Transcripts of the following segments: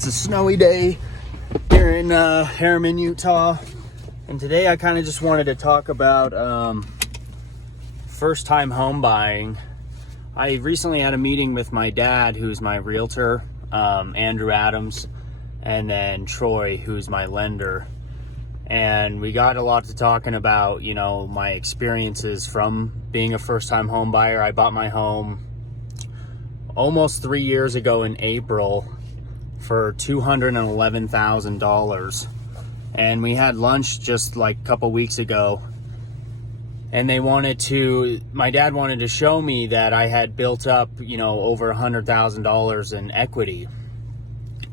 It's a snowy day here in Harriman, Utah. And today I kind of just wanted to talk about first time home buying. I recently had a meeting with my dad, who's my realtor, Andrew Adams, and then Troy, who's my lender. And we got a lot to talking about, you know, my experiences from being a first time home buyer. I bought my home almost 3 years ago in April for $211,000. And we had lunch just like a couple weeks ago. And my dad wanted to show me that I had built up, you know, over $100,000 in equity.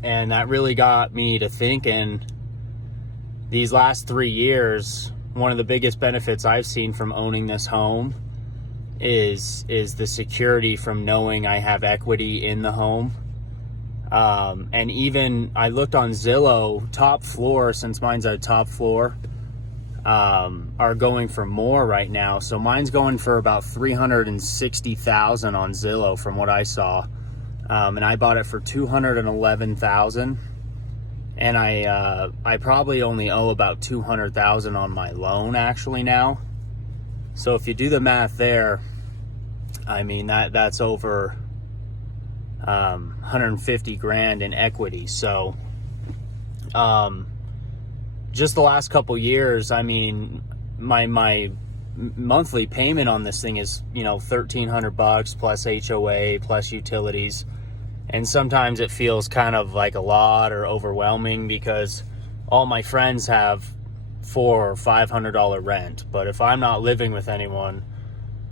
And that really got me to thinking, these last 3 years, one of the biggest benefits I've seen from owning this home is the security from knowing I have equity in the home. And even I looked on Zillow, top floor, since mine's a top floor, are going for more right now. So mine's going for about $360,000 on Zillow from what I saw. And I bought it for $211,000. And I probably only owe about $200,000 on my loan actually now. So if you do the math there, I mean, that's over 150 grand in equity. So just the last couple years, I mean, my monthly payment on this thing is, you know, $1,300 plus HOA plus utilities. And sometimes it feels kind of like a lot or overwhelming because all my friends have $400 or $500 rent. But if I'm not living with anyone,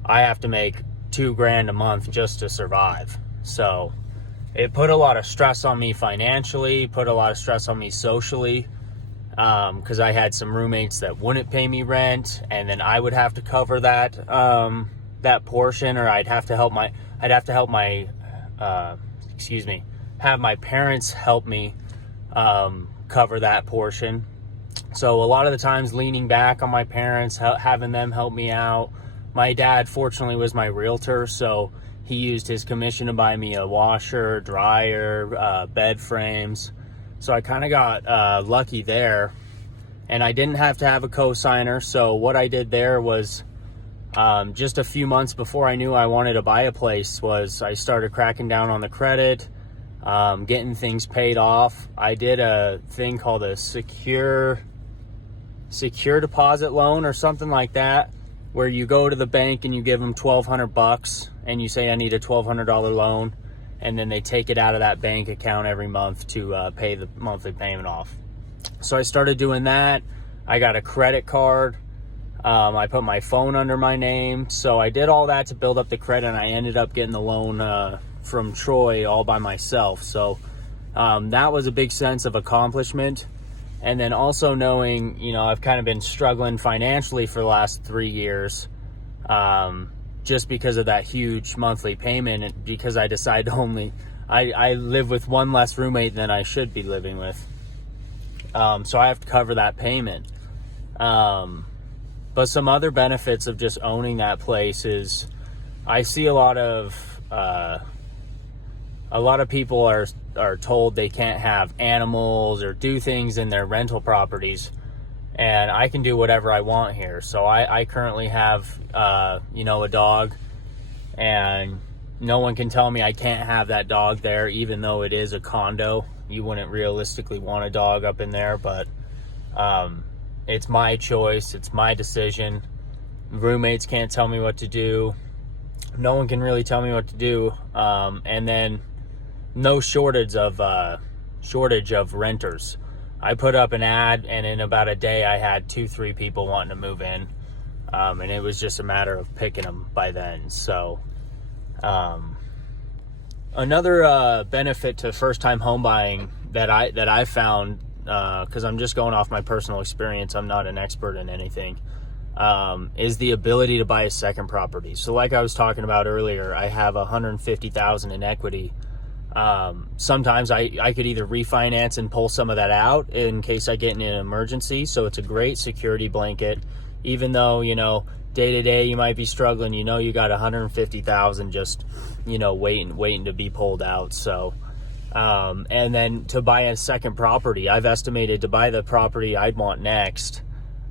I have to make $2,000 a month just to survive. So it put a lot of stress on me financially, put a lot of stress on me socially, because I had some roommates that wouldn't pay me rent, and then I would have to cover that portion, or have my parents help me cover that portion. So a lot of the times leaning back on my parents, having them help me out. My dad fortunately was my realtor, so he used his commission to buy me a washer, dryer, bed frames. So I kind of got lucky there, and I didn't have to have a co-signer. So what I did there was, just a few months before I knew I wanted to buy a place, was I started cracking down on the credit, getting things paid off. I did a thing called a secure deposit loan or something like that, where you go to the bank and you give them $1,200 and you say, I need a $1,200 loan. And then they take it out of that bank account every month to pay the monthly payment off. So I started doing that. I got a credit card. I put my phone under my name. So I did all that to build up the credit, and I ended up getting the loan from Troy all by myself. So that was a big sense of accomplishment. And then also knowing, you know, I've kind of been struggling financially for the last 3 years, just because of that huge monthly payment, and because I decided I live with one less roommate than I should be living with. So I have to cover that payment. But some other benefits of just owning that place is I see a lot of people are told they can't have animals or do things in their rental properties, and I can do whatever I want here. So I currently have a dog, and no one can tell me I can't have that dog there, even though it is a condo. You wouldn't realistically want a dog up in there, but it's my choice, it's my decision. Roommates can't tell me what to do. No one can really tell me what to do. And then no shortage of renters. I put up an ad, and in about a day I had 2-3 people wanting to move in, and it was just a matter of picking them by then. So another benefit to first time home buying that I found, because I'm just going off my personal experience, I'm not an expert in anything, is the ability to buy a second property. So like I was talking about earlier, I have $150,000 in equity. Sometimes I could either refinance and pull some of that out in case I get in an emergency. So it's a great security blanket, even though, you know, day to day you might be struggling, you know, you got $150,000 just, you know, waiting to be pulled out. So And then to buy a second property, I've estimated to buy the property I'd want next,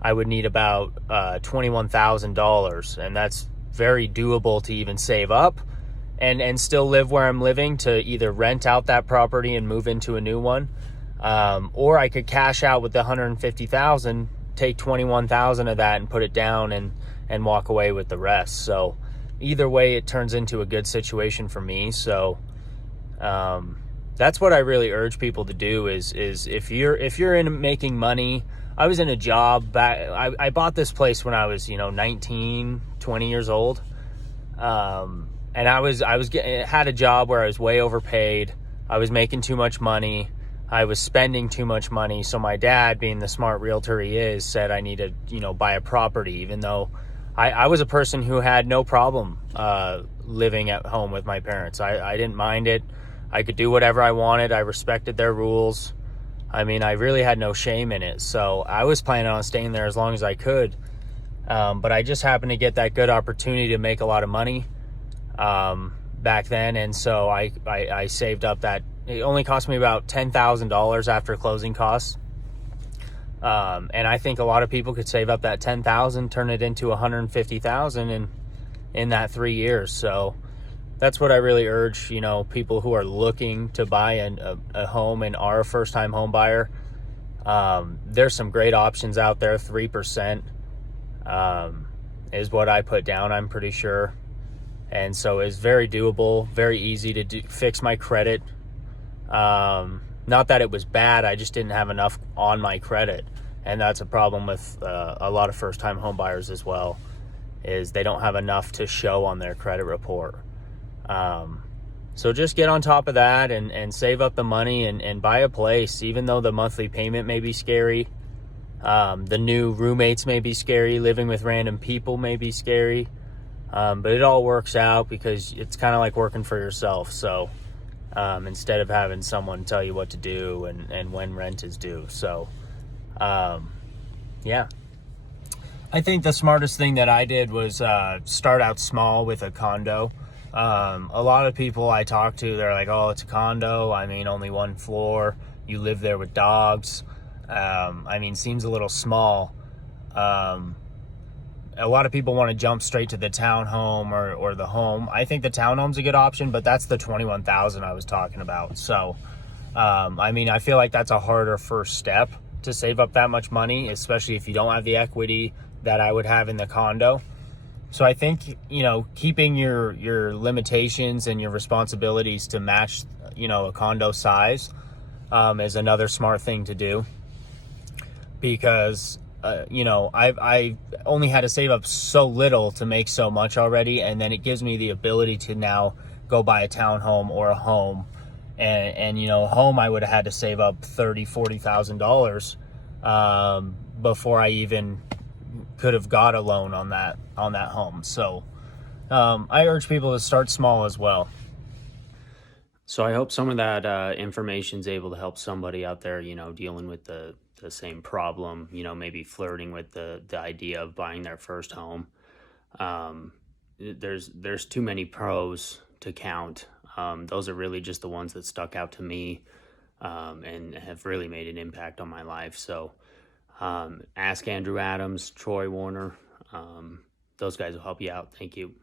I would need about $21,000, and that's very doable to even save up and still live where I'm living, to either rent out that property and move into a new one, or I could cash out with the $150,000, take $21,000 of that and put it down and walk away with the rest. So either way, it turns into a good situation for me. So that's what I really urge people to do is if you're in making money. I was in a job back, I bought this place when I was 19, 20 years old, and had a job where I was way overpaid. I was making too much money. I was spending too much money. So my dad, being the smart realtor he is, said I need to buy a property, even though I was a person who had no problem living at home with my parents. I didn't mind it. I could do whatever I wanted. I respected their rules. I mean, I really had no shame in it. So I was planning on staying there as long as I could. But I just happened to get that good opportunity to make a lot of money back then. And so I saved up that. It only cost me about $10,000 after closing costs. And I think a lot of people could save up that $10,000, turn it into $150,000 in that 3 years. So that's what I really urge, people who are looking to buy a home and are a first-time home buyer. There's some great options out there. 3% is what I put down, I'm pretty sure. And so it's very doable, very easy to fix my credit. Not that it was bad, I just didn't have enough on my credit. And that's a problem with a lot of first-time home buyers as well, is they don't have enough to show on their credit report. So just get on top of that and save up the money and buy a place, even though the monthly payment may be scary. The new roommates may be scary. Living with random people may be scary. But it all works out because it's kind of like working for yourself. So instead of having someone tell you what to do and when rent is due. So yeah. I think the smartest thing that I did was start out small with a condo. A lot of people I talk to, they're like, oh, it's a condo. I mean, only one floor. You live there with dogs. Seems a little small. A lot of people want to jump straight to the townhome or the home. I think the townhome's a good option, but that's the $21,000 I was talking about. So, I feel like that's a harder first step to save up that much money, especially if you don't have the equity that I would have in the condo. So I think, keeping your limitations and your responsibilities to match, a condo size is another smart thing to do. Because, I only had to save up so little to make so much already. And then it gives me the ability to now go buy a townhome or a home. And a home I would have had to save up $30,000, $40,000 before I even could have got a loan on that home. So I urge people to start small as well. So I hope some of that information is able to help somebody out there, dealing with the same problem, maybe flirting with the idea of buying their first home. There's too many pros to count. Those are really just the ones that stuck out to me and have really made an impact on my life. So ask Andrew Adams, Troy Warner. Those guys will help you out. Thank you.